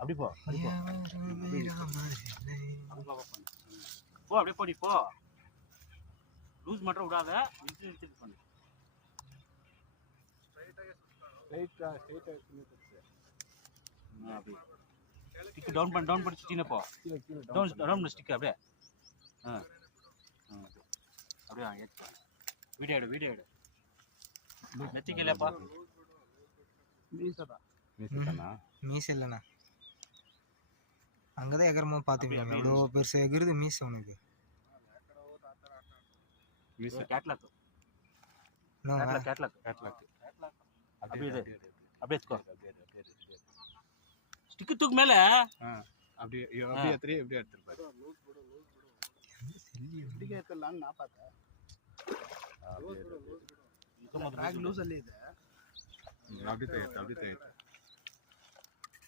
அப்படி போ போ அப்படியே போடி போ. லூஸ் மட்டும் விடாத, இழுத்து பண்ணு. ஸ்டிக் டவுன் பண்ணி சுத்தின போ. டவுன் பண்ணு ஸ்டிக் அப்படியே. அப்படியே ஏத்து. வீடியோ எடு. நெத்திக்கலப்பா. மீச இல்லண்ணா, அங்கதான் எகரமா பாத்துக்கீங்க. அவ்வளோ பெருசு எகிருது மீச உனக்கு. கேட்லாக் அப்படியே வச்சுக்கோ. ஸ்டிக்கு தூக்கு மேல அப்படியே எடுத்துருப்பாரு. நான் பார்த்தேன் லூஸ் அல்ல இது. அப்படியே